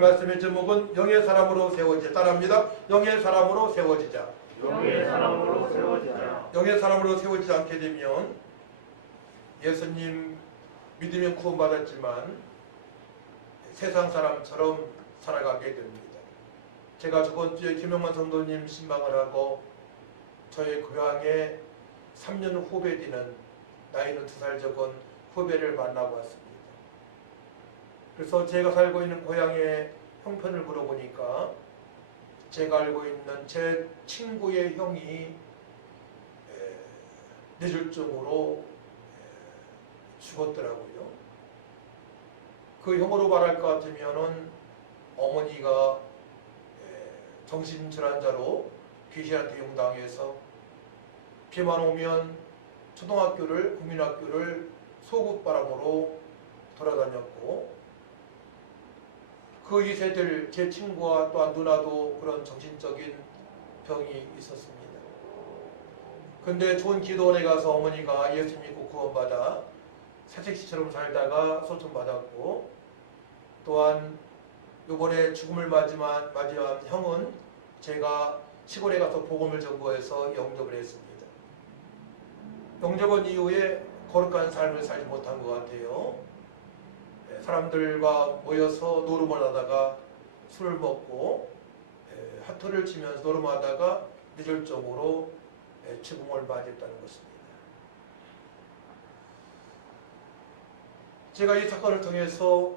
말씀의 제목은 영의 사람으로 세워지자. 따라합니다. 영의 사람으로 세워지자. 영의 사람으로 세워지자. 영의 사람으로 세워지지 않게 되면 예수님 믿으면 구원받았지만 세상 사람처럼 살아가게 됩니다. 제가 저번 주에 김영만 성도님 신방을 하고 저의 고향에 3년 후배 되는 나이는 2살 적은 후배를 만나고 왔습니다. 그래서 제가 살고 있는 고향의 형편을 물어보니까 제가 알고 있는 제 친구의 형이 뇌졸중으로 죽었더라고요. 그 형으로 말할 것 같으면은 어머니가 정신질환자로 귀신한테 용당해서 비만 오면 초등학교를 국민학교를 소극바람으로 돌아다녔고 그 2세들 제 친구와 또한 누나도 그런 정신적인 병이 있었습니다. 근데 좋은 기도원에 가서 어머니가 예수 믿고 구원받아 사색시처럼 살다가 소천받았고 또한 이번에 죽음을 맞이한 형은 제가 시골에 가서 복음을 전거해서 영접을 했습니다. 영접한 이후에 거룩한 삶을 살지 못한 것 같아요. 사람들과 모여서 노름을 하다가 술을 먹고 하트를 치면서 노름하다가 뇌졸중으로 죽음을 맞이했다는 것입니다. 제가 이 사건을 통해서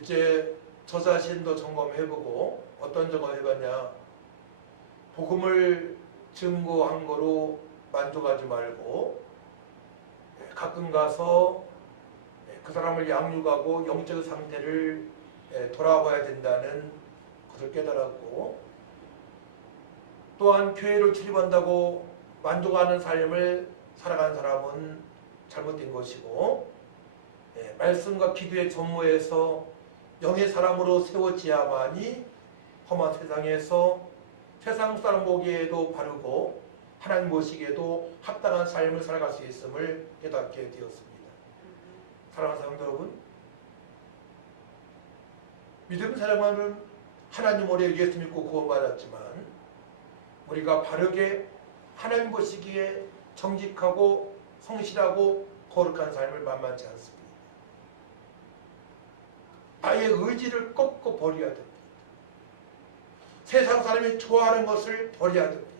이제 저 자신도 점검해보고 어떤 점검을 해봤냐, 복음을 증거한 거로 만족하지 말고 가끔 가서 그 사람을 양육하고 영적 상태를 돌아봐야 된다는 것을 깨달았고, 또한 교회를 출입한다고 만족하는 삶을 살아가는 사람은 잘못된 것이고, 말씀과 기도의 전무에서 영의 사람으로 세워지야만이 험한 세상에서 세상 사람 보기에도 바르고 하나님 보시기에도 합당한 삶을 살아갈 수 있음을 깨닫게 되었습니다. 사랑하는 성도 여러분, 믿음 사람은 하나님 오래 예수 믿고 구원받았지만 우리가 바르게 하나님 보시기에 정직하고 성실하고 거룩한 삶을 만만치 않습니다. 나의 의지를 꺾고 버려야 됩니다. 세상 사람이 좋아하는 것을 버려야 됩니다.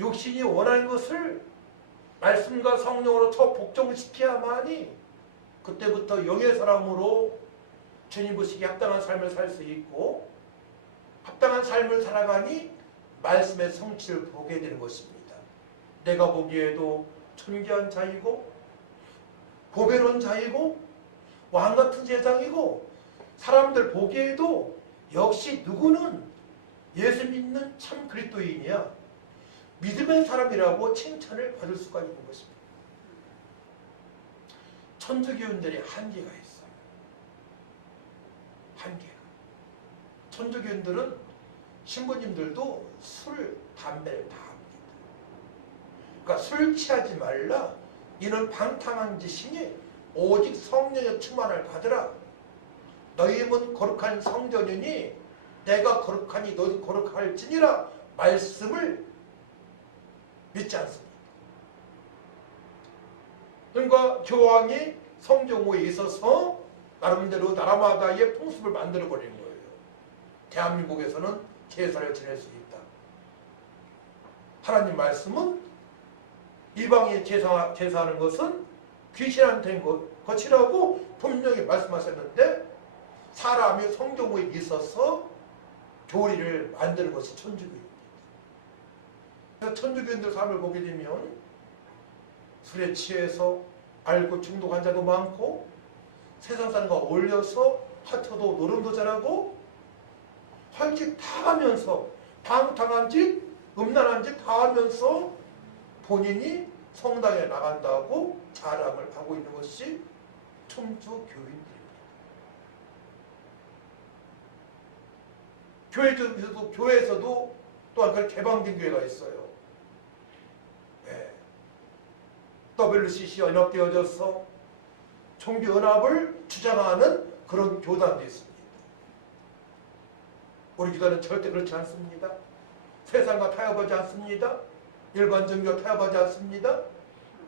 육신이 원하는 것을 말씀과 성령으로 복종시켜야만이 그때부터 영의 사람으로 주님 보시기에 합당한 삶을 살 수 있고, 합당한 삶을 살아가니 말씀의 성취를 보게 되는 것입니다. 내가 보기에도 존귀한 자이고 보배로운 자이고 왕같은 세상이고 사람들 보기에도 역시 누구는 예수 믿는 참 그리스도인이야, 믿음의 사람이라고 칭찬을 받을 수가 있는 것입니다. 천주교인들이 한계가 있어요. 한계가. 천주교인들은 신부님들도 술, 담배를 다 합니다. 그러니까 술 취하지 말라. 이는 방탕한 짓이니 오직 성령의 충만을 받으라. 너희 몸은 거룩한 성전이니 내가 거룩하니 너도 거룩할지니라 말씀을 믿지 않습니다. 그러니까 교황이 성경호에 있어서 나름대로 나라마다의 풍습을 만들어버리는 거예요. 대한민국에서는 제사를 지낼 수 있다. 하나님 말씀은 이방이 제사하는 것은 귀신한테 것이라고 분명히 말씀하셨는데 사람이 성경호에 있어서 교리를 만드는 것이 천주교입니다. 천주교인들 삶을 보게 되면 술에 취해서 알코올 중독 환자도 많고 세상 사람과 어울려서 하트도 노름도 잘하고 헐짓 다 하면서 방탕한 짓, 음란한 짓 다 하면서 본인이 성당에 나간다고 자랑을 하고 있는 것이 천주교인들입니다. 교회에서도 또한 그 개방된 교회가 있어요. WCC 연합되어져서 종교연합을 주장하는 그런 교단도 있습니다. 우리 교단은 절대 그렇지 않습니다. 세상과 타협하지 않습니다. 일반 종교와 타협하지 않습니다.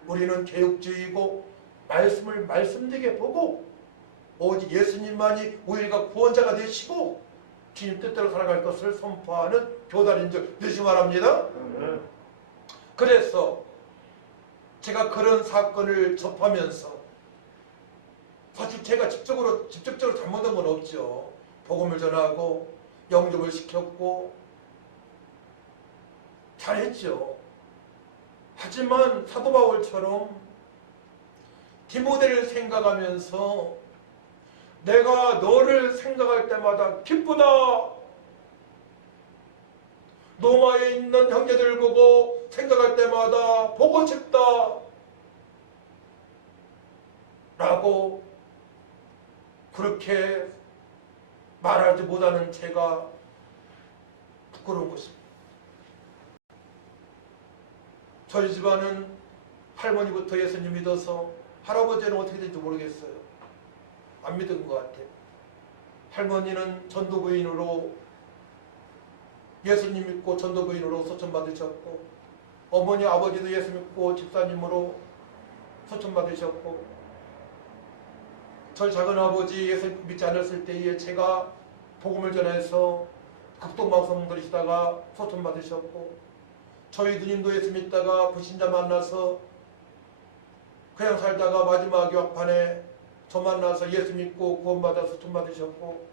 우리는 개혁주의고 말씀을 말씀되게 보고 오직 예수님만이 우리가 구원자가 되시고 주님 뜻대로 살아갈 것을 선포하는 교단인 줄 믿으시기 바랍니다. 그래서 제가 그런 사건을 접하면서 사실 제가 직접적으로 잘못한 건 없죠. 복음을 전하고 영접을 시켰고 잘했죠. 하지만 사도 바울처럼 디모데를 생각하면서 내가 너를 생각할 때마다 기쁘다. 로마에 있는 형제들 보고 생각할 때마다 보고 싶다. 라고 그렇게 말하지 못하는 제가 부끄러운 것입니다. 저희 집안은 할머니부터 예수님 믿어서 할아버지는 어떻게 될지 모르겠어요. 안 믿은 것 같아요. 할머니는 전도부인으로 예수님 믿고 전도부인으로 소천받으셨고 어머니 아버지도 예수 믿고 집사님으로 소천받으셨고 저희 작은아버지 예수 믿지 않았을 때에 제가 복음을 전해서 극동방송 들으시다가 소천받으셨고 저희 누님도 예수 믿다가 불신자 만나서 그냥 살다가 마지막 막판에 저 만나서 예수 믿고 구원받아서 소천받으셨고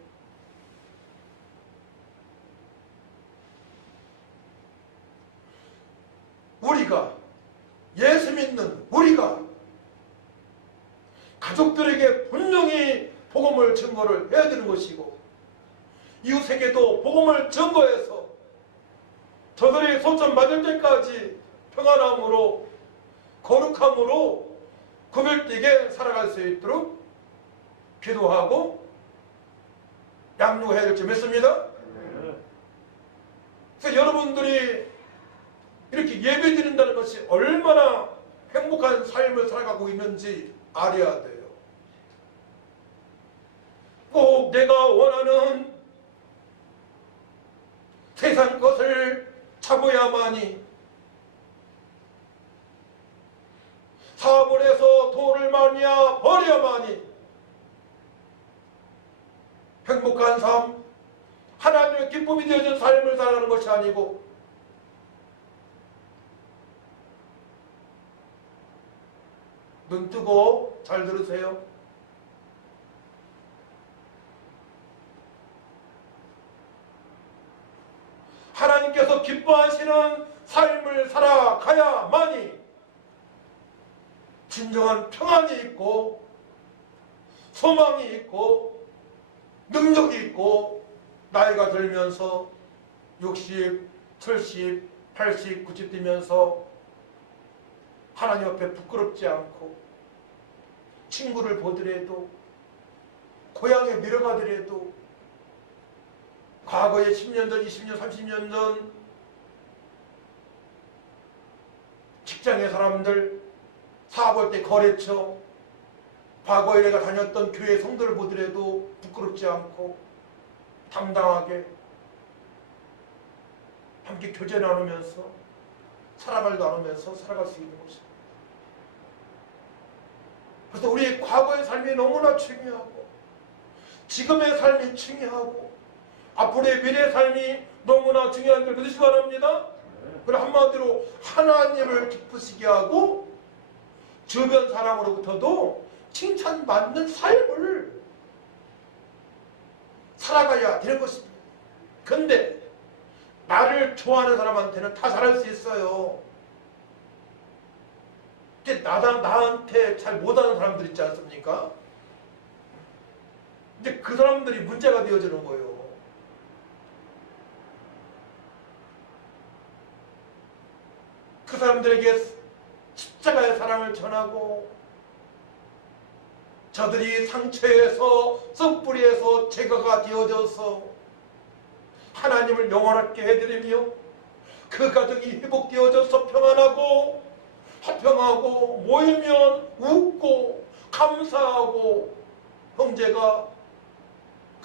우리가 예수 믿는 우리가 가족들에게 분명히 복음을 증거를 해야 되는 것이고 이웃에게도 복음을 증거해서 저들이 소천받을 때까지 평안함으로 거룩함으로 구별되게 살아갈 수 있도록 기도하고 양육해야 될 줄 믿습니다. 그래서 여러분들이 이렇게 예배 드린다는 것이 얼마나 행복한 삶을 살아가고 있는지 알아야 돼요. 꼭 내가 원하는 세상 것을 잡아야만이 사업을 해서 돈을 많이야 버려야만이 행복한 삶, 하나님의 기쁨이 되어진 삶을 살아가는 것이 아니고 눈 뜨고 잘 들으세요. 하나님께서 기뻐하시는 삶을 살아가야만이 진정한 평안이 있고 소망이 있고 능력이 있고 나이가 들면서 60, 70, 80, 90 되면서 하나님 앞에 부끄럽지 않고 친구를 보더라도 고향에 밀어가더라도 과거에 10년 전, 20년, 30년 전 직장의 사람들, 사업할 때 거래처, 과거에 내가 다녔던 교회 성도를 보더라도 부끄럽지 않고 당당하게 함께 교제 나누면서 사랑을 나누면서 살아갈 수 있는 것입니다. 그래서 우리 과거의 삶이 너무나 중요하고 지금의 삶이 중요하고 앞으로의 미래의 삶이 너무나 중요한 걸 믿으시기 바랍니다. 그리고 한마디로 하나님을 기쁘시게 하고 주변 사람으로부터도 칭찬받는 삶을 살아가야 되는 것입니다. 근데 나를 좋아하는 사람한테는 다 잘할 수 있어요. 나한테 잘 못하는 사람들 있지 않습니까? 이제 그 사람들이 문제가 되어지는 거예요. 그 사람들에게 십자가의 사랑을 전하고 저들이 상처에서 썩뿌리에서 제거가 되어져서 하나님을 영원하게 해드리며 그 가정이 회복되어져서 평안하고 화평하고 모이면 웃고 감사하고 형제가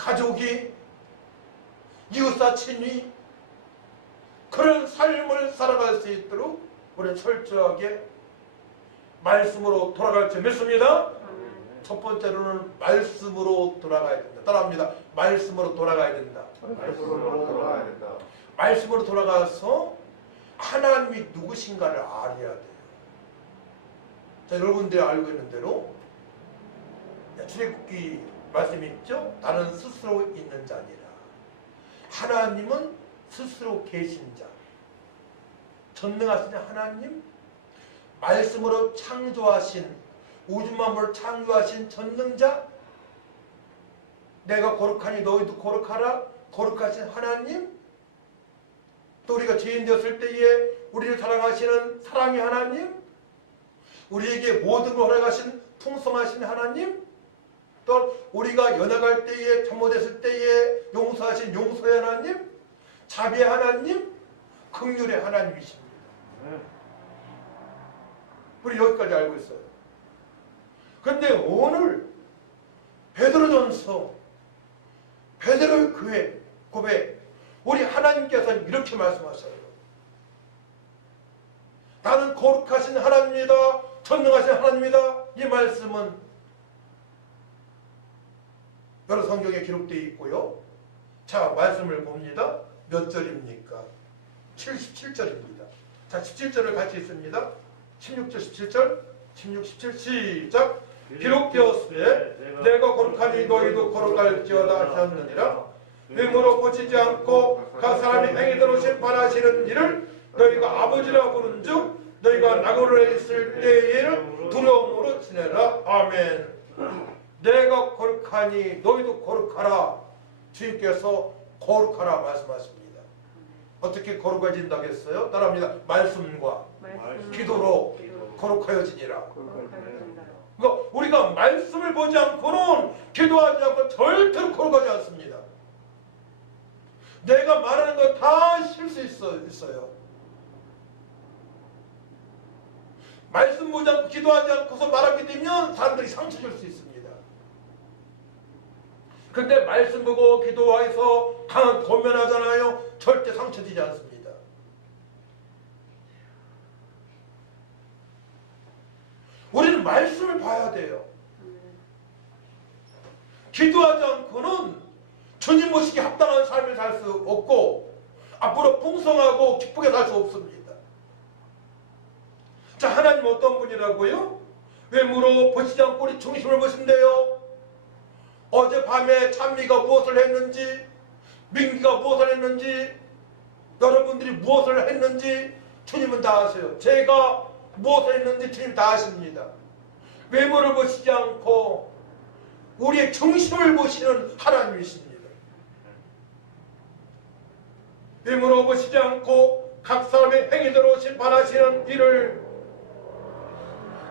가족이, 이웃사친이 그런 삶을 살아갈 수 있도록 우리는 철저하게 말씀으로 돌아갈 줄 믿습니다. 첫 번째로는 말씀으로 돌아가야 된다. 따라합니다. 말씀으로 돌아가야 된다. 말씀으로 돌아가야 된다. 말씀으로 돌아가서 하나님이 누구신가를 알아야 돼요. 자, 여러분들이 알고 있는 대로 출애굽기 말씀이 있죠. 나는 스스로 있는 자니라. 하나님은 스스로 계신 자. 전능하신 하나님, 말씀으로 창조하신, 우주 만물을 창조하신 전능자, 내가 거룩하니 너희도 거룩하라, 거룩하신 하나님, 또 우리가 죄인 되었을 때에 우리를 사랑하시는 사랑의 하나님, 우리에게 모든 걸 허락하신 풍성하신 하나님, 또 우리가 연약할 때에, 잘못했을 때에 용서하신 용서의 하나님, 자비의 하나님, 긍휼의 하나님이십니다. 우리 여기까지 알고 있어요. 그런데 오늘 베드로전서, 베드로의 교회 고백, 우리 하나님께서는 이렇게 말씀하셔요. 나는 거룩하신 하나님이다, 전능하신 하나님이다. 이 말씀은 여러 성경에 기록되어 있고요. 자, 말씀을 봅니다. 몇 절입니까? 77절입니다. 자, 17절을 같이 읽습니다. 16절, 17절, 16, 17 시작. 기록되었으되 내가 거룩하니 너희도 거룩할지어다 하셨느니라. 외모로 고치지 않고 각 사람이 행위대로 심판하시는 일을 너희가 아버지라 부른즉 너희가 낙원에 있을 때에는 두려움으로 지내라. 아멘. 내가 거룩하니 너희도 거룩하라. 주님께서 거룩하라 말씀하십니다. 어떻게 거룩해진다고 했어요? 따라합니다. 말씀과 기도로 거룩하여지니라. 그러니까 우리가 말씀을 보지 않고는, 기도하지 않고 절대로 거룩하지 않습니다. 내가 말하는 거 다 실수 있어요. 말씀 보지 않고 기도하지 않고서 말하게 되면 사람들이 상처 줄 수 있습니다. 그런데 말씀 보고 기도해서 강한 권면하잖아요. 절대 상처지지 않습니다. 우리는 말씀을 봐야 돼요. 기도하지 않고는 주님 모시기 합당한 삶을 살 수 없고 앞으로 풍성하고 기쁘게 살 수 없습니다. 자, 하나님 어떤 분이라고요? 외모로 보시지 않고 우리 중심을 보신대요. 어젯밤에 찬미가 무엇을 했는지, 민기가 무엇을 했는지, 여러분들이 무엇을 했는지 주님은 다 아세요. 제가 무엇을 했는지 주님 다 아십니다. 외모를 보시지 않고 우리의 중심을 보시는 하나님이십니다. 외모로 보시지 않고 각 사람의 행위대로 심판하시는 일을,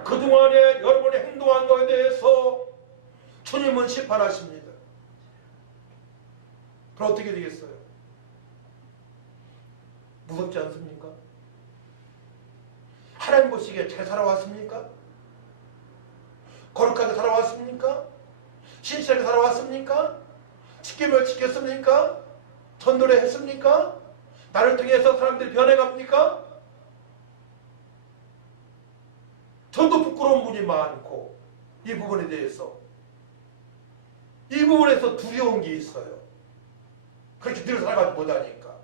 그동안에 여러분이 행동한 것에 대해서 주님은 심판하십니다. 그럼 어떻게 되겠어요? 무섭지 않습니까? 하나님 보시기에 잘 살아왔습니까? 거룩하게 살아왔습니까? 신실하게 살아왔습니까? 지키며 지켰습니까? 전도를 했습니까? 나를 통해서 사람들이 변해갑니까? 저도 부끄러운 분이 많고 이 부분에 대해서, 이 부분에서 두려운 게 있어요. 그렇게 늘 살아가지 못하니까.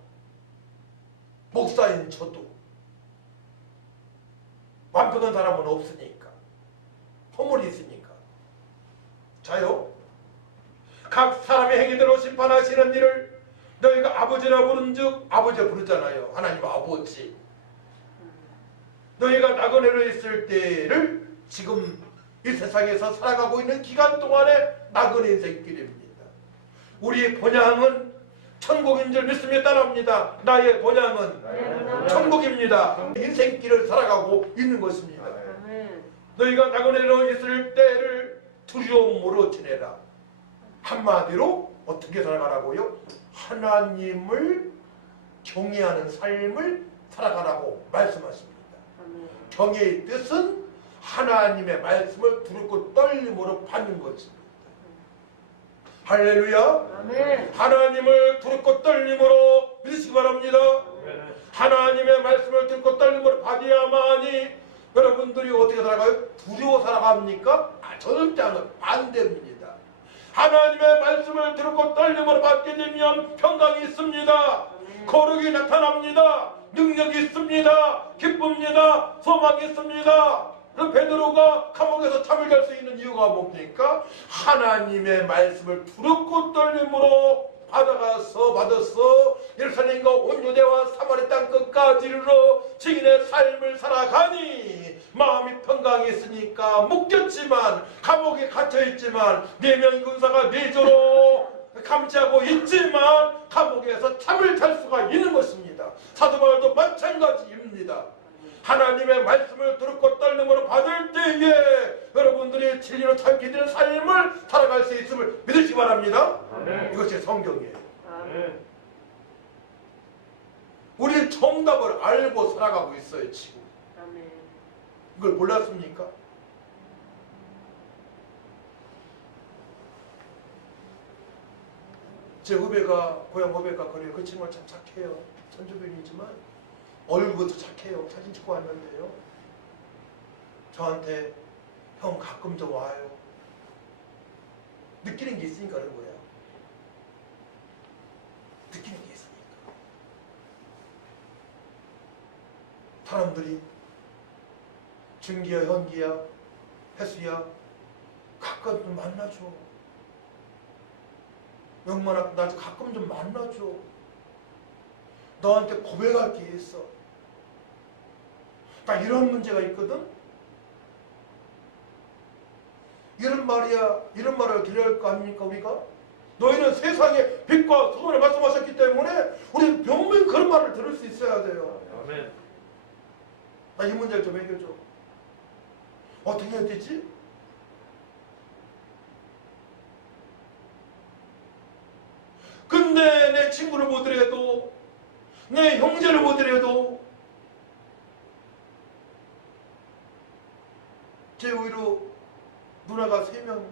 목사인 저도 완벽한 사람은 없으니까, 허물이 있으니까. 자요, 각 사람의 행위대로 심판하시는 일을 너희가 아버지라 부른즉, 아버지 부르잖아요. 하나님 아버지. 너희가 나그네로 있을 때를 지금 이 세상에서 살아가고 있는 기간 동안에 나그네 인생길입니다. 우리의 본향은 천국인 줄 믿습니다. 따라합니다. 나의 본향은 천국입니다. 인생길을 살아가고 있는 것입니다. 너희가 나그네로 있을 때를 두려움으로 지내라. 한마디로 어떻게 살아가라고요? 하나님을 경외하는 삶을 살아가라고 말씀하십니다. 경외의 뜻은 하나님의 말씀을 두렵고 떨림으로 받는 것입니다. 할렐루야. 아멘. 하나님을 두렵고 떨림으로 믿으시기 바랍니다. 하나님의 말씀을 듣고 떨림으로 받아야만이 여러분들이 어떻게 살아가요? 두려워 살아갑니까? 절대 안 해요. 반대입니다. 하나님의 말씀을 듣고 떨림으로 받게 되면 평강이 있습니다. 거룩이 나타납니다. 능력이 있습니다. 기쁩니다. 소망이 있습니다. 그럼 베드로가 감옥에서 잠을 잘 수 있는 이유가 뭡니까? 하나님의 말씀을 두렵고 떨림으로 받아서 예루살렘과 온 유대와 사마리 땅 끝까지 이르러 증인의 삶을 살아가니 마음이 평강이 있으니까 묶였지만 감옥에 갇혀있지만 내면 군사가 내조로 감지하고 있지만 감옥에서 잠을 잘 수가 있는 것입니다. 사도 바울도 마찬가지입니다. 하나님의 말씀을 듣고 떨림으로 받을 때에 여러분들이 진리로 참게 되는 삶을 살아갈 수 있음을 믿으시기 바랍니다. 아멘. 이것이 성경이에요. 아멘. 우리는 정답을 알고 살아가고 있어요. 지금 아멘. 이걸 몰랐습니까? 제 후배가 고향 후배가 그래요. 그 친구가 참 착해요. 천주교인이지만 얼굴부터 착해요. 사진 찍고 왔는데요. 저한테 형 가끔 좀 와요. 느끼는 게 있으니까 그런 거예요. 느끼는 게 있으니까. 사람들이 준기야, 현기야, 혜수야 가끔 좀 만나줘. 영만아 나 가끔 좀 만나줘. 너한테 고백할 게 있어. 나 이런 문제가 있거든. 이런 말을 드려야 할 거 아닙니까 우리가? 너희는 세상에 빛과 소금을 말씀하셨기 때문에 우리는 분명히 그런 말을 들을 수 있어야 돼요. 아멘. 나 이 문제를 좀 해결줘. 어떻게 해야 되지? 근데 내 친구를 보더라도 내 형제를 보더라도 제 위로 누나가 3명,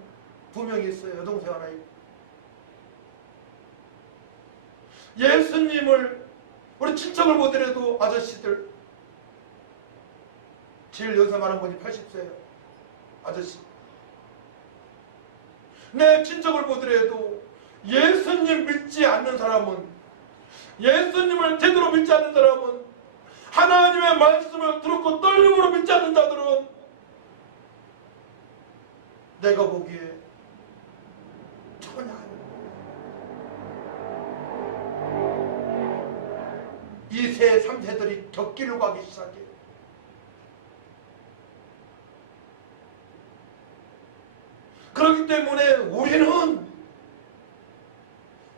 2명이 있어요. 여동생 하나 있고. 예수님을 우리 친척을 보더라도 아저씨들 제일 연세 많은 분이 80세예요. 아저씨. 내 친척을 보더라도 예수님 믿지 않는 사람은 예수님을 제대로 믿지 않는 사람은 하나님의 말씀을 들었고 떨림으로 믿지 않는 자들은 내가 보기에 천하예요. 이 세, 3세들이 격기를 가기 시작해요. 그렇기 때문에 우리는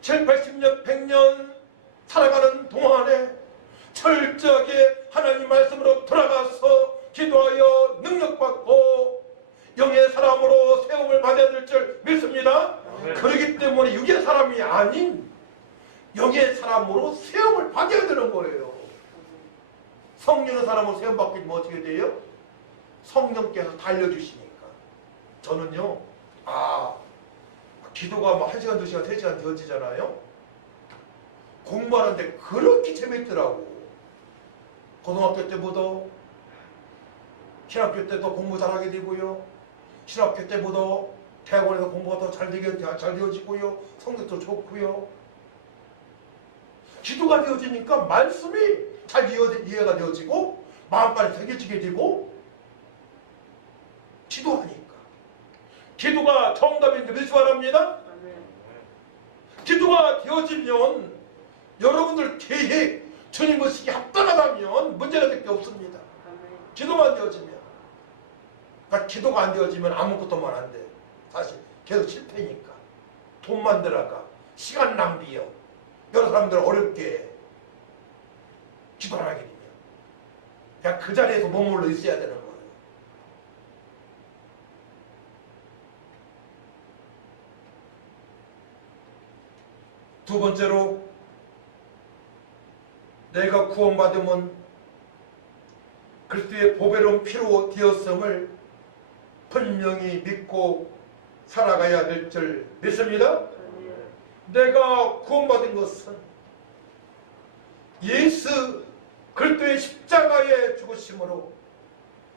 7, 80년, 100년 살아가는 동안에 철저하게 하나님 말씀으로 돌아가서 기도하여 능력받고 영의 사람으로 세움을 받아야 될 줄 믿습니다. 네. 그렇기 때문에 육의 사람이 아닌 영의 사람으로 세움을 받아야 되는 거예요. 성령의 사람으로 세움받게 되면 어떻게 돼요? 성령께서 달려주시니까. 저는요, 기도가 뭐 1시간, 2시간, 3시간 되어지잖아요. 공부하는데 그렇게 재밌더라고. 고등학교 때보다 신학교 때도 공부 잘하게 되고요. 신학교 때보다 대학원에서 공부가 더 잘 되어지고요. 성적도 좋고요. 기도가 되어지니까 말씀이 잘 이해가 되어지고 마음까지 새겨지게 되고 기도하니까. 기도가 정답인데 믿으시 바랍니다. 기도가 되어지면 여러분들 계획, 주님 의식이 합당하다면 문제가 될 게 없습니다. 기도만 되어지면. 그러니까 기도가 안 되어지면 아무것도 말 안 돼. 사실 계속 실패니까. 돈만 들어가. 시간 낭비요. 여러 사람들 어렵게 해. 기도를 하게 되면. 그냥 그 자리에서 머물러 있어야 되는 거예요. 두 번째로 내가 구원받으면 그리스도의 보배로운 피로 되었음을 분명히 믿고 살아가야 될 줄 믿습니다. 내가 구원받은 것은 예수 그리스도의 십자가의 죽으심으로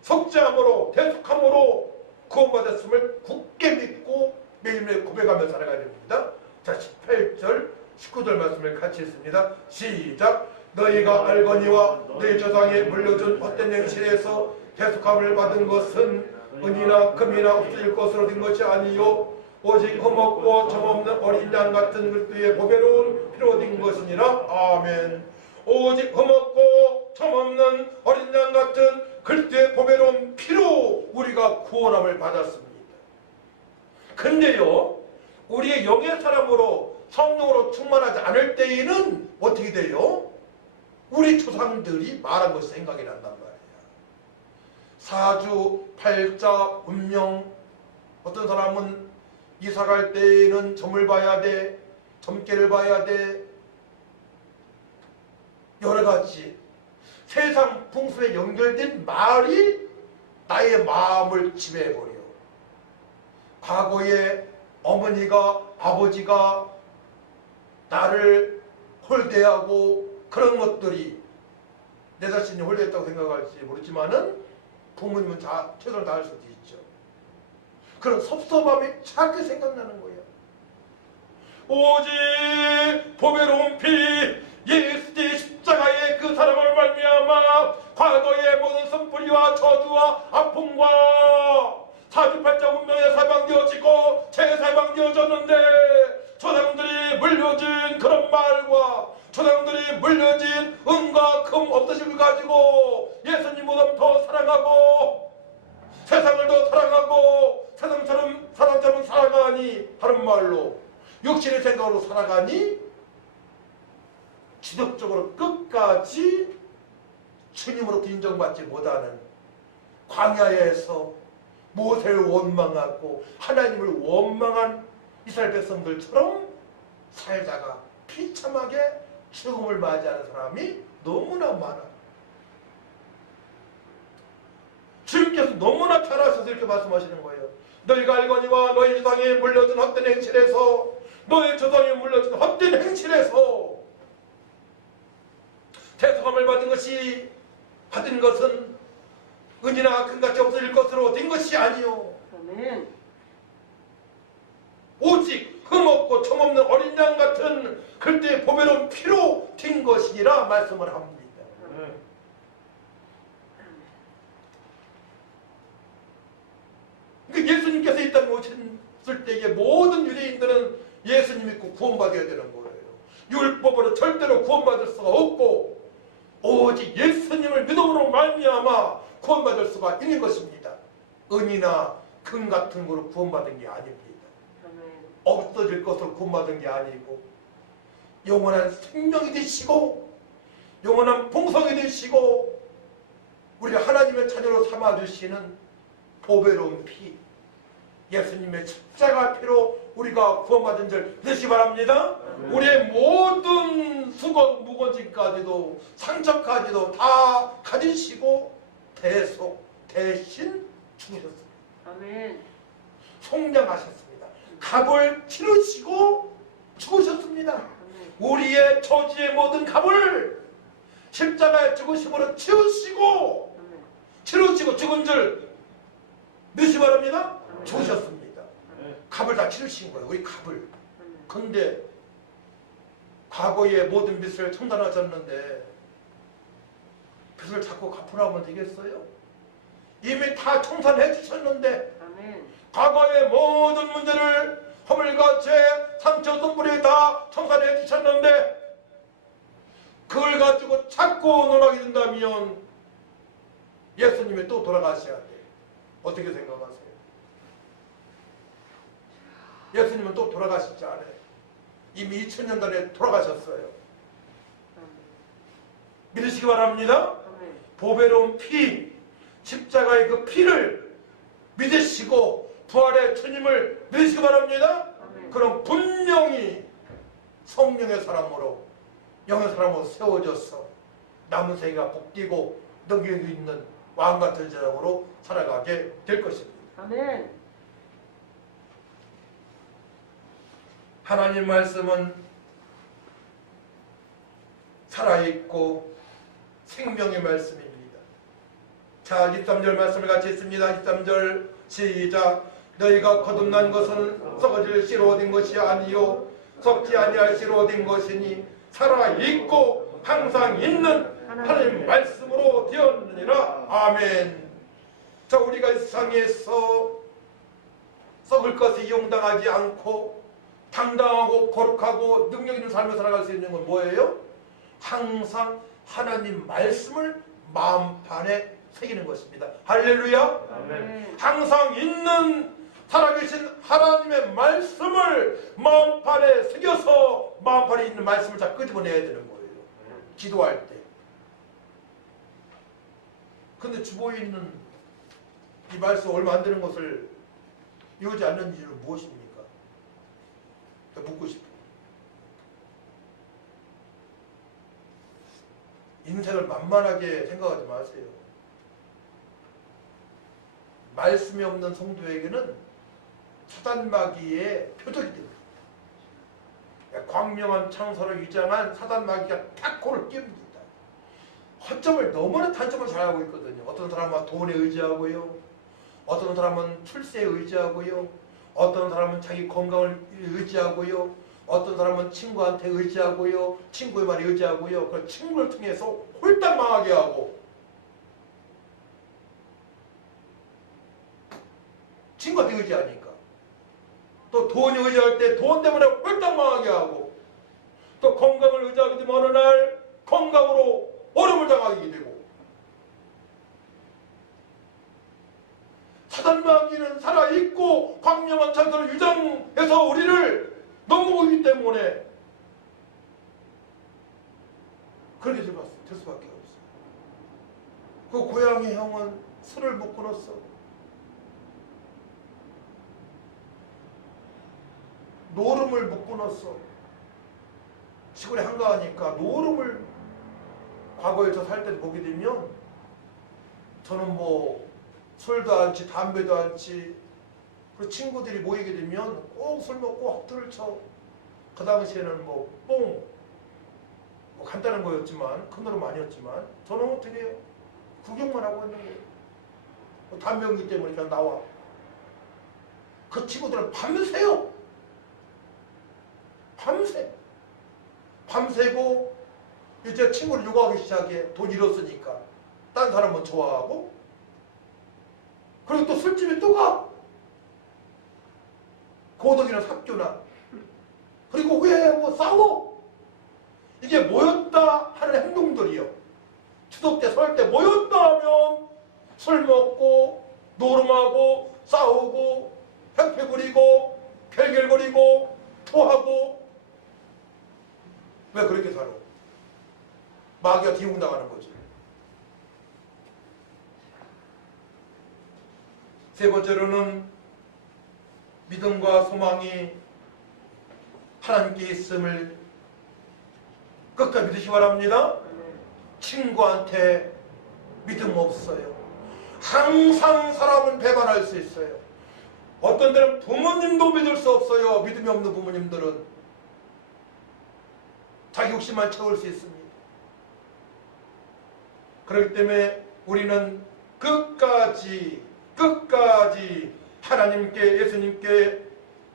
속죄함으로 대속함으로 구원받았음을 굳게 믿고 매일매일 고백하며 살아가야 됩니다. 자, 18절 19절 말씀을 같이 했습니다. 시작. 너희가 알거니와 너희 조상에 물려준 헛된 행실에서 대속함을 받은 것은 은이나 금이나 없어질 것으로 된 것이 아니요 오직 흠없고 점없는 어린 양 같은 그리스도의 보배로운 피로 된 것이니라. 아멘. 오직 흠없고 점없는 어린 양 같은 그리스도의 보배로운 피로 우리가 구원함을 받았습니다. 근데요, 우리의 영의 사람으로 성령으로 충만하지 않을 때에는 어떻게 돼요? 우리 조상들이 말한 것이 생각이 난단 말이야. 사주, 팔자, 운명. 어떤 사람은 이사 갈 때에는 점을 봐야 돼, 점괘를 봐야 돼. 여러 가지 세상 풍습에 연결된 말이 나의 마음을 지배해버려. 과거에 어머니가 아버지가 나를 홀대하고 그런 것들이 내 자신이 홀대했다고 생각할지 모르지만은 부모님은 다 최선을 다할 수도 있죠. 그런 섭섭함이 자꾸 생각나는 거예요. 오직 보배로운 피 예수의 십자가의 그 사랑을 말미암아 과거의 모든 선뿌리와 저주와 아픔과 사주팔자 운명에 사방되어지고 재사방되어졌는데 조상들이 물려준 그런 말과 조상들이 물려진 은과 금 없어짐을 가지고 예수님보다 더 사랑하고 세상을 더 사랑하고 사람처럼 살아가니 하는 말로 육신의 생각으로 살아가니 지속적으로 끝까지 주님으로부터 인정받지 못하는 광야에서 모세를 원망하고 하나님을 원망한 이스라엘 백성들처럼 살다가 비참하게 죽음을 맞이하는 사람이 너무나 많아. 주님께서 너무나 잘하셔서 이렇게 말씀하시는 거예요. 너희가 알거니와 너희 조상이 물려준 헛된 행실에서 너희 조상이 물려준 헛된 행실에서 대속함을 받은 것은 은이나 금같이 없어질 것으로 된 것이 아니요 아멘. 오직 흠없고 점없는 어린 양 같은 그때의 보배로운 피로 된 것이니라 말씀을 합니다. 그러니까 예수님께서 이 땅에 오셨을 때에 모든 유대인들은 예수님 믿고 구원받아야 되는 거예요. 율법으로 절대로 구원받을 수가 없고 오직 예수님을 믿음으로 말미암아 구원받을 수가 있는 것입니다. 은이나 금 같은 거로 구원받은 게 아닙니다. 없어질 것으로 구원받은 게 아니고 영원한 생명이 되시고 영원한 봉성이 되시고 우리가 하나님의 자녀로 삼아주시는 보배로운 피 예수님의 십자가 피로 우리가 구원받은 줄 믿으시기 바랍니다. 우리의 모든 수고 무거짐까지도 상처까지도 다 가지시고 대신 죽으셨습니다. 아멘. 속량하셨습니다. 값을 치르시고 죽으셨습니다. 우리의 처지의 모든 값을 십자가의 죽으심으로 치르시고 죽은 줄 믿으시기 바랍니다. 죽으셨습니다. 값을 다 치르신 거예요. 우리 값을. 근데 과거의 모든 빚을 청산하셨는데 빚을 자꾸 갚으라면 되겠어요? 이미 다 청산해 주셨는데 과거의 모든 문제를 허물과 죄, 상처, 손불이 다 청산해 주셨는데 그걸 가지고 자꾸 논하게 된다면 예수님이 또 돌아가셔야 돼요. 어떻게 생각하세요? 예수님은 또 돌아가시지 않아요. 이미 2000년 전에 돌아가셨어요. 믿으시기 바랍니다. 보배로운 피, 십자가의 그 피를 믿으시고 부활의 주님을 믿으시기 바랍니다. 그럼 분명히 성령의 사람으로 영의 사람으로 세워져서 남은 생애가 복되고 능력이 있는 왕같은 사람으로 살아가게 될 것입니다. 아멘. 하나님 말씀은 살아있고 생명의 말씀입니다. 자, 23절 말씀을 같이 읽습니다. 23절 시작. 너희가 거듭난 것은 썩어질 씨로 된 것이 아니요 썩지 아니할 씨로 된 것이니 살아있고 항상 있는 하나님 말씀으로 되었느니라. 아멘. 자, 우리가 이 세상에서 썩을 것에 이용당하지 않고 당당하고 거룩하고 능력 있는 삶을 살아갈 수 있는 건 뭐예요? 항상 하나님 말씀을 마음판에 새기는 것입니다. 할렐루야. 아멘. 항상 있는 살아계신 하나님의 말씀을 마음판에 새겨서 마음판에 있는 말씀을 다 끄집어내야 되는 거예요. 기도할 때. 근데 주보에 있는 이 말씀 얼마 안 되는 것을 이루지 않는 이유는 무엇입니까? 묻고 싶어요. 인생을 만만하게 생각하지 마세요. 말씀이 없는 성도에게는 사단마귀의 표적이 됩니다. 광명한 창설을 위장한 사단마귀가 딱 코를 낍니다. 허점을 너무나 단점을 잘하고 있거든요. 어떤 사람은 돈에 의지하고요. 어떤 사람은 출세에 의지하고요. 어떤 사람은 자기 건강을 의지하고요. 어떤 사람은 친구한테 의지하고요. 친구의 말에 의지하고요. 그 친구를 통해서 홀딱 망하게 하고 친구한테 의지하니까 또 돈에 의지할 때 돈 때문에 홀딱 망하게 하고 또 건강을 의지하게 되면 어느 날 건강으로 어려움을 당하게 되고 사단마귀는 살아있고 광명한 창조를 유장해서 우리를 넘어오기 때문에 그렇게 될 수밖에 없어요. 그 고향의 형은 술을 못 끊었어. 노름을 못 끊었어. 시골에 한가하니까 노름을 과거에 저 살 때 보게 되면 저는 뭐 술도 않지 담배도 않지 그 친구들이 모이게 되면 꼭 술 먹고 헛들을 쳐. 그 당시에는 뭐 간단한 거였지만 큰 노름 아니었지만 저는 어떻게 해요? 구경만 하고 있는 거예요. 뭐 담배 연기 때문에 그냥 나와. 그 친구들은 밤새요. 밤새고 이제 친구를 욕하기 시작해. 돈 잃었으니까. 딴 사람은 좋아하고 그리고 또 술집에 또 가. 고덕이나 삽교나. 그리고 왜 뭐 싸워? 이게 모였다 하는 행동들이요. 추석 때 설 때 모였다 하면 술 먹고 노름하고 싸우고 행패 부리고 결결거리고 토하고. 왜 그렇게 살아? 마귀가 기용당하는 거지. 세 번째로는 믿음과 소망이 하나님께 있음을 끝까지 믿으시기 바랍니다. 친구한테 믿음 없어요. 항상 사람은 배반할 수 있어요. 어떤 데는 부모님도 믿을 수 없어요. 믿음이 없는 부모님들은 자기 욕심만 채울 수 있습니다. 그렇기 때문에 우리는 끝까지 하나님께 예수님께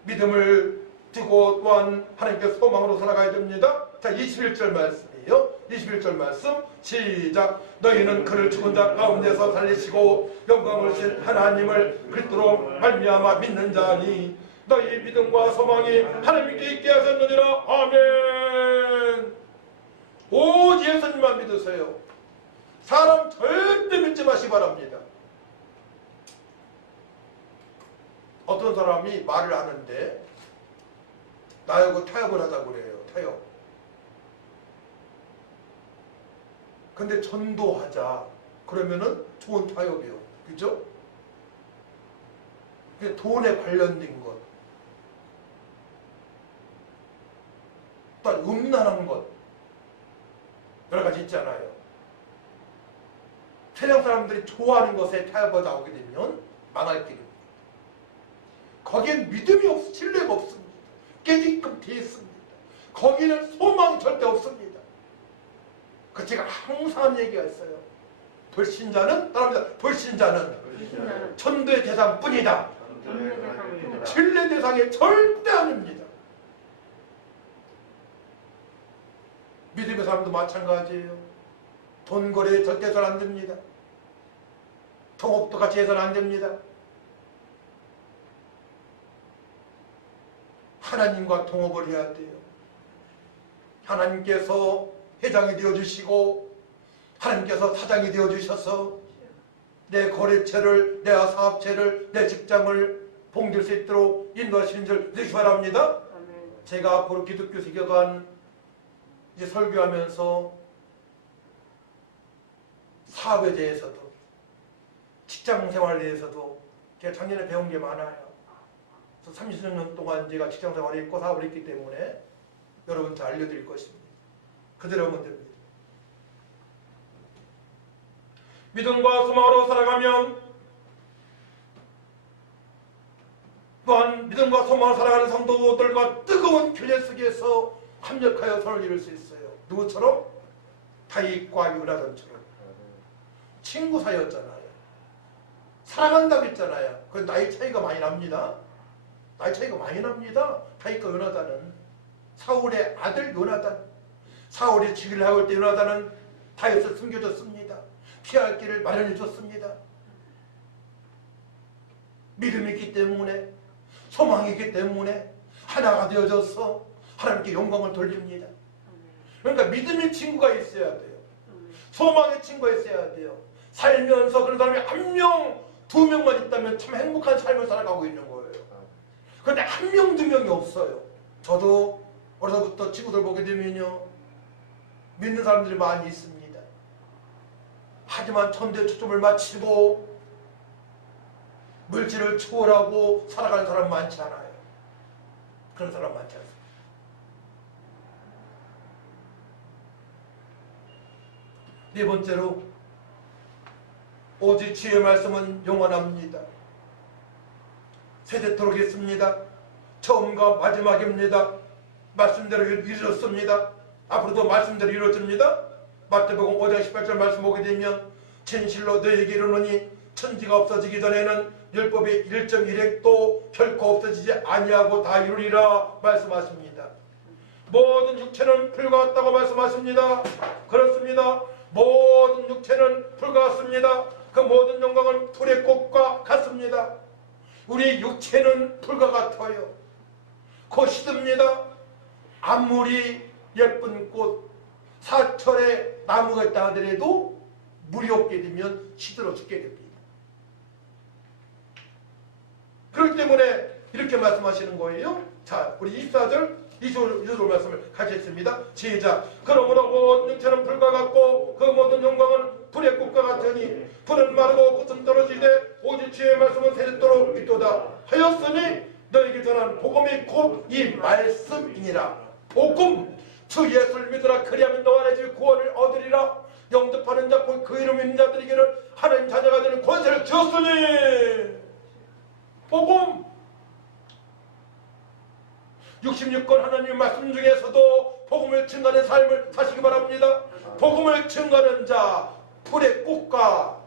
믿음을 두고 또한 하나님께 소망으로 살아가야 됩니다. 자, 21절 말씀이에요. 21절 말씀 시작. 너희는 그를 죽은 자 가운데서 살리시고 영광을 주신 하나님을 그리스도로 말미암아 믿는 자니 너희 믿음과 소망이 하나님께 있게 하셨느니라. 아멘. 오직 예수님만 믿으세요. 사람 절대 믿지 마시기 바랍니다. 어떤 사람이 말을 하는데 나하고 타협을 하자고 그래요. 타협. 근데 전도하자. 그러면은 좋은 타협이에요. 그죠? 돈에 관련된 것. 또 음란한 것. 여러 가지 있잖아요. 세상 사람들이 좋아하는 것에 타협하자 오게 되면 망할 길입니다. 거기엔 믿음이 신뢰가 없습니다. 깨지끔 되어 있습니다. 거기는 소망이 절대 없습니다. 그 제가 항상 얘기했어요. 불신자는 따라합니다. 불신자는 천도의 대상뿐이다. 진례 대상이 절대 아닙니다. 믿음의 사람도 마찬가지예요. 돈 거래 절대 해서는 안 됩니다. 통업도 같이 해서는 안 됩니다. 하나님과 통업을 해야 돼요. 하나님께서 회장이 되어주시고 하나님께서 사장이 되어주셔서 내 거래처를, 내 사업체를, 내 직장을 봉될 수 있도록 인도하시는 줄 믿으시기 바랍니다. 제가 앞으로 기독교 세계관 이제 설교하면서 사업에 대해서도 직장 생활에 대해서도 제가 작년에 배운 게 많아요. 30년 동안 제가 직장 생활을 했고 사업을 했기 때문에 여러분한테 알려드릴 것입니다. 그대로 하면 됩니다. 믿음과 소망으로 살아가면 또한 믿음과 소망으로 살아가는 성도들과 뜨거운 교제 속에서 합력하여 선을 이룰 수 있어요. 누구처럼? 다윗과 요나단처럼. 친구 사이였잖아요. 사랑한다고 했잖아요. 그 나이 차이가 많이 납니다. 나이 차이가 많이 납니다. 다윗과 요나단은. 사울의 아들 요나단. 사울이 죽이려 하고 때 요나단은 다윗을 숨겨줬습니다. 피할 길을 마련해 줬습니다. 믿음이 있기 때문에, 소망이 있기 때문에 하나가 되어져서 하나님께 영광을 돌립니다. 그러니까 믿음의 친구가 있어야 돼요. 소망의 친구가 있어야 돼요. 살면서 그런 사람이 한 명, 두 명만 있다면 참 행복한 삶을 살아가고 있는 거예요. 그런데 한 명, 두 명이 없어요. 저도 어려서부터 친구들 보게 되면요, 믿는 사람들이 많이 있습니다. 하지만 천대의 초점을 맞추고 물질을 초월하고 살아가는 사람 많지 않아요. 그런 사람 많지 않습니다. 네 번째로, 오직 주의 말씀은 영원합니다. 세대토록 있습니다. 처음과 마지막입니다. 말씀대로 이루어졌습니다. 앞으로도 말씀대로 이루어집니다. 마태복음 5장 18절 말씀 보게 되면 진실로 너희에게 이르노니 천지가 없어지기 전에는 율법의 1.1획도 결코 없어지지 아니하고 다 이루리라 말씀하십니다. 모든 육체는 풀과 같다고 말씀하십니다. 그렇습니다. 모든 육체는 풀과 같습니다. 그 모든 영광은 풀의 꽃과 같습니다. 우리 육체는 풀과 같아요. 곧 시듭니다. 아무리 예쁜 꽃, 사철에 나무가 있다 하더라도 물이 없게 되면 시들어 죽게 됩니다. 그렇기 때문에 이렇게 말씀하시는 거예요. 자, 우리 24절, 25절 말씀을 같이 했습니다. 시작. 그러므로 모든 육체는 풀과 같고 그 모든 영광은 불의 꽃과 같으니 불은 마르고 꽃은 떨어지되 오직 주의 말씀은 세대토록 있도다 하였으니 너에게 전한 복음이 곧 이 말씀이니라. 복음, 주 예수를 믿으라. 그리하면 너와 내 집이 구원을 얻으리라. 영접하는 자, 그 이름 있는 자들에게는 하나님 자녀가 되는 권세를 주었으니. 복음, 66권 하나님의 말씀 중에서도 복음을 증거하는 삶을 사시기 바랍니다. 복음을 증거하는 자, 불의 꽃과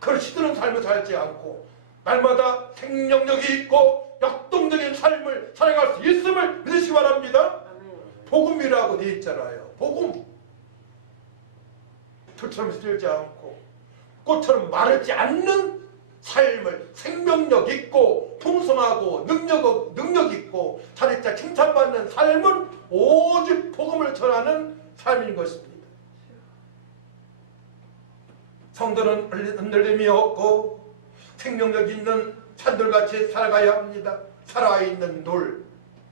그런 시드는 삶을 살지 않고 날마다 생명력이 있고 역동적인 삶을 살아갈 수 있음을 믿으시기 바랍니다. 복음이라고 되어 있잖아요. 복음. 풀처럼 시들지 않고 꽃처럼 마르지 않는 삶을 생명력 있고 풍성하고 능력 있고 자리자 칭찬받는 삶은 오직 복음을 전하는 삶인 것입니다. 성도는 흔들림이 없고 생명력 있는 산돌같이 살아가야 합니다. 살아있는 돌,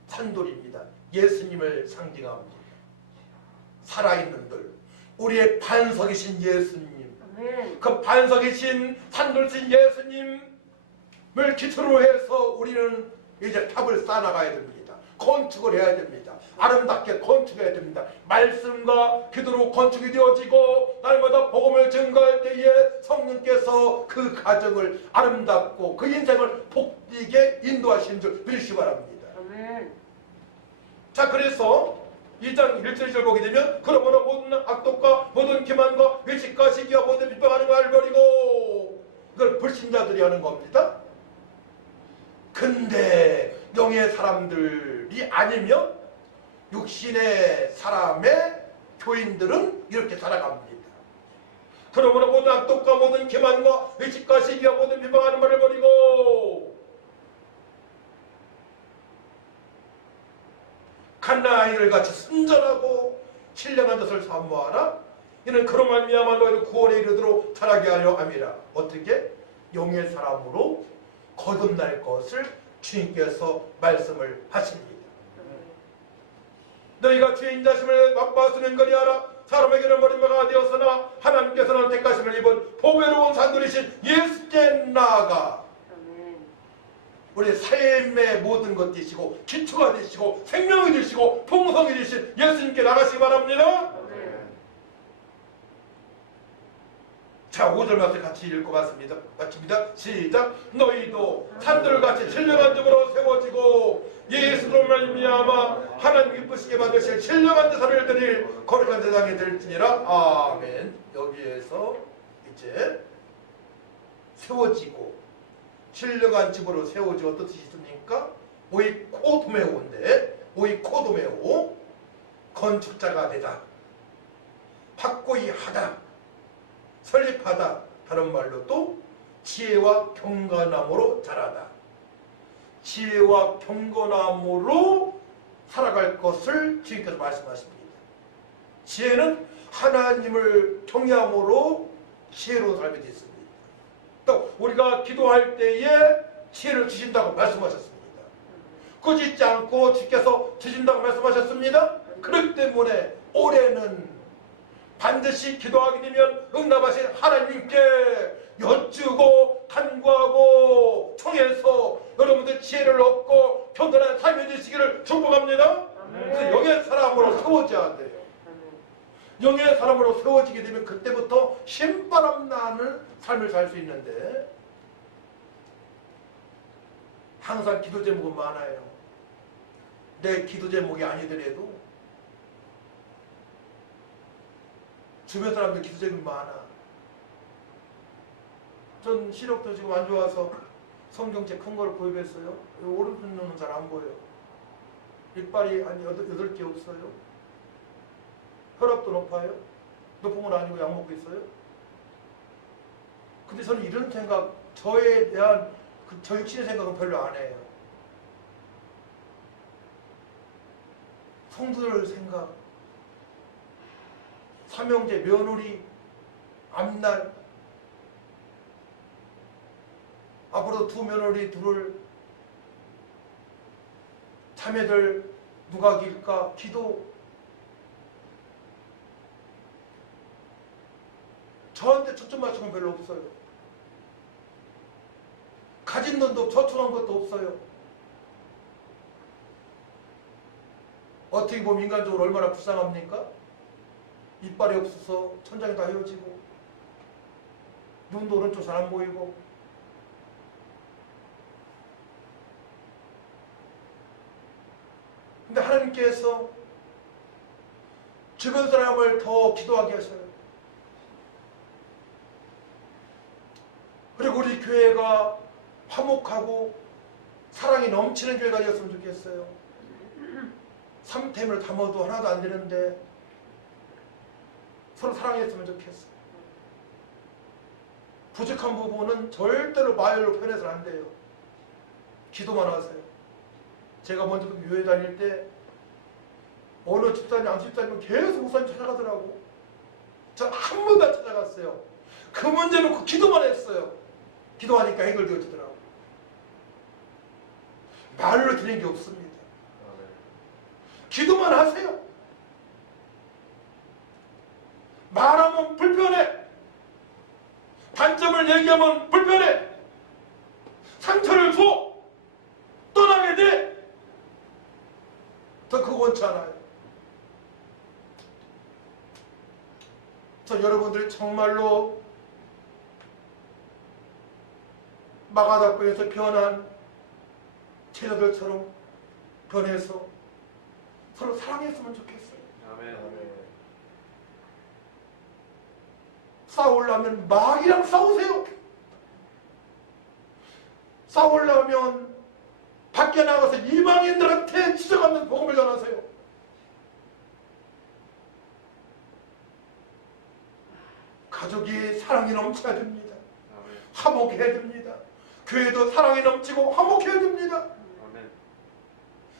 산돌입니다. 예수님을 상징합니다. 살아있는 돌, 우리의 반석이신 예수님, 그 반석이신 산돌신 예수님을 기초로 해서 우리는 이제 탑을 쌓아나가야 됩니다. 건축을 해야 됩니다. 아름답게 건축해야 됩니다. 말씀과 기도로 건축이 되어지고 날마다 복음을 증거할 때에 성령께서 그 가정을 아름답고 그 인생을 복되게 인도하시는 줄 믿으시기 바랍니다. 자, 그래서 2장 1절 보게 되면 그러므로 모든 악독과 모든 기만과 외식과 시기와 모든 비방하는 걸 버리고, 이걸 불신자들이 하는 겁니다. 근데 영의 사람들이 아니면 육신의 사람의 교인들은 이렇게 살아갑니다. 그러므로 모든 악독과 모든 기만과 외식과 시기와 모든 비방하는 말을 버리고 갓난 아이를 같이 순전하고 신령한 것을 사모하라. 이는 그런 말미암아 너희를 구원에 이르도록 자라게 하려 함이라. 어떻게? 영의 사람으로 거듭날 것을 주님께서 말씀을 하십니다. 너희가 주인 자심을 맛보았으면 그리하라. 사람에게는 버림받아 되었으나 하나님께서는 택하심을 입은 보배로운 산돌이신 예수께 나아가 우리 삶의 모든 것 되시고 기초가 되시고 생명이 되시고 풍성이 되신 예수님께 나가시기 바랍니다. 자, 5절 말씀 같이 읽고 마칩니다. 시작. 너희도 산들같이 신령한 점으로 세워지고 예수로 말미암아 하나님 기쁘시게 받으실 신령한 제사를 드릴 거룩한 제사장이 될지니라. 아멘. 여기에서 이제 세워지고 신령한 집으로 세워지 어떤 뜻이 있습니까? 오이코도메오인데, 오이코도메오, 건축자가 되다, 확고히 하다, 설립하다. 다른 말로 또 지혜와 경건함으로 자라다. 지혜와 경건함으로 살아갈 것을 주님께서 말씀하십니다. 지혜는 하나님을 경외함으로 지혜로 살게 되었습니다. 또 우리가 기도할 때에 지혜를 주신다고 말씀하셨습니다. 꾸짖지 않고 주께서 주신다고 말씀하셨습니다. 그렇기 때문에 올해는 반드시 기도하게 되면 응답하신 하나님께 여쭈고 간구하고 청해서 여러분들 지혜를 얻고 평안한 삶이 되시기를 축복합니다. 그래서 영의 사람으로 세워져야 돼요. 영의 사람으로 세워지게 되면 그때부터 신바람 나는 삶을 살 수 있는데, 항상 기도 제목은 많아요. 내 기도 제목이 아니더라도 주변 사람들 기도 제목이 많아. 전 시력도 지금 안 좋아서 성경책 큰 걸 구입했어요. 오른쪽 눈은 잘 안 보여요. 이빨이 한 8개 없어요. 혈압도 높아요. 높은 건 아니고 약 먹고 있어요. 근데 저는 이런 생각, 저에 대한 저 육신의 생각은 별로 안 해요. 성도들 생각, 삼형제, 며느리, 앞날, 앞으로 두 며느리 둘을 자매들 누가 길까 기도. 저한테 초점 맞추는 건 별로 없어요. 가진 돈도 저축한 것도 없어요. 어떻게 보면 인간적으로 얼마나 불쌍합니까? 이빨이 없어서 천장이 다 헤어지고 눈도 오른쪽 잘 안 보이고. 근데 하나님께서 주변 사람을 더 기도하게 하셔요. 그리고 우리 교회가 화목하고 사랑이 넘치는 교회가 되었으면 좋겠어요. 삼템을 담아도 하나도 안 되는데 서로 사랑했으면 좋겠어요. 부족한 부분은 절대로 말로 표현해서는 안 돼요. 기도만 하세요. 제가 먼저 교회 다닐 때 어느 집사님, 양집사님은 계속 목사님 찾아가더라고. 저 한 번도 안 찾아갔어요. 그 문제 놓고 기도만 했어요. 기도하니까 해결되어지더라고. 말로 드리는 게 없습니다. 기도만 하세요. 말하면 불편해. 단점을 얘기하면 불편해. 상처를 줘. 떠나게 돼. 저 그거 원치 않아요. 저 여러분들이 정말로 마가다락방에서 변한 제자들처럼 변해서 서로 사랑했으면 좋겠어요. 아멘. 싸우려면 마귀랑 싸우세요. 싸우려면 밖에 나가서 이방인들한테 지적하면서 복음을 전하세요. 가족이 사랑이 넘쳐야 됩니다. 아멘. 화목해야 됩니다. 교회도 사랑이 넘치고 화목해야 됩니다. 아멘.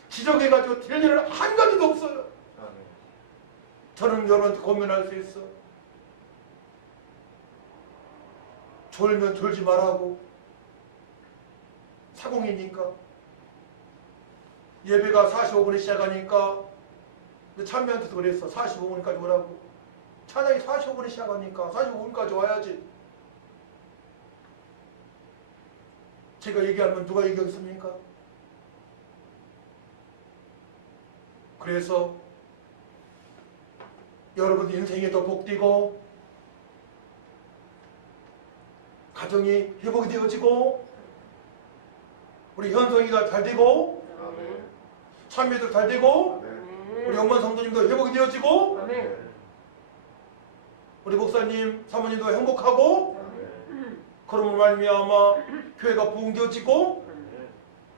지적해가지고 될 일은 한 가지도 없어요. 저는 여러분한테 고민할 수 있어. 졸면 졸지 말라고. 사공이니까. 예배가 45분에 시작하니까 참배한테도 그랬어. 45분까지 오라고. 찬양이 45분에 시작하니까 45분까지 와야지. 제가 얘기하면 누가 얘기하겠습니까? 그래서 여러분 인생에도 복되고 가정이 회복이 되어지고 우리 현성이가 잘 되고 참배도 잘 되고 우리 영만 성도님도 회복이 되어지고 우리 목사님 사모님도 행복하고 그러면 말미암아 교회가 부흥되어지고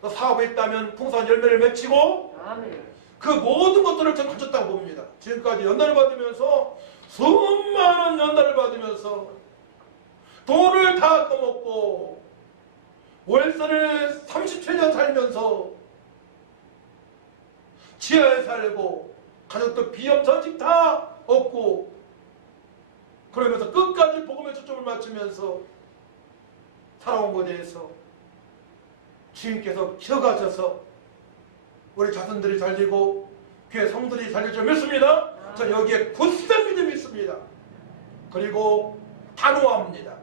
또 사업에 있다면 풍성한 열매를 맺히고 그 모든 것들을 저는 가졌다고 봅니다. 지금까지 연단을 받으면서 수많은 연단을 받으면서 돈을 다 꺼먹고 월세를 37년 살면서 지하에 살고 가족도 비염 전직 다 없고 그러면서 끝까지 복음의 초점을 맞추면서 살아온 것에 대해서 주님께서 기억하셔서 우리 자손들이 잘 되고 교회 성들이 잘 될 줄 믿습니다. 저는 여기에 굳센 믿음이 있습니다. 그리고 단호합니다.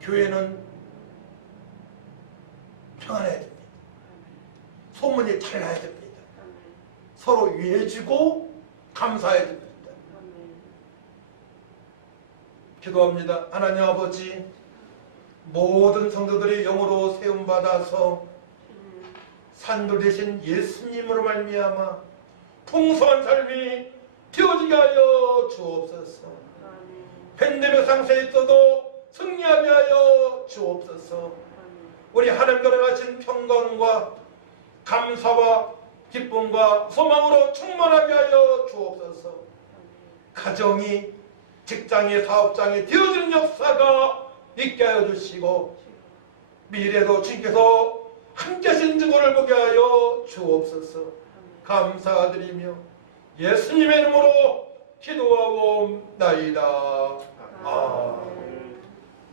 교회는 평안해야 됩니다. 소문이 잘 나야 됩니다. 서로 위해주고 감사해야 됩니다. 기도합니다. 하나님 아버지, 모든 성도들이 영으로 세움받아서 산도 되신 예수님으로 말미암아 풍성한 삶이 되어지게 하여 주옵소서. 팬데믹 상태에 있어도 승리하게 하여 주옵소서. 우리 하나님과 가진 평강과 감사와 기쁨과 소망으로 충만하게 하여 주옵소서. 가정이 직장의 사업장에 되어지는 역사가 있게 하여 주시고 미래도 주님께서 함께 하신 증거를 보게 하여 주옵소서. 감사드리며 예수님의 이름으로 기도하옵나이다. 아멘.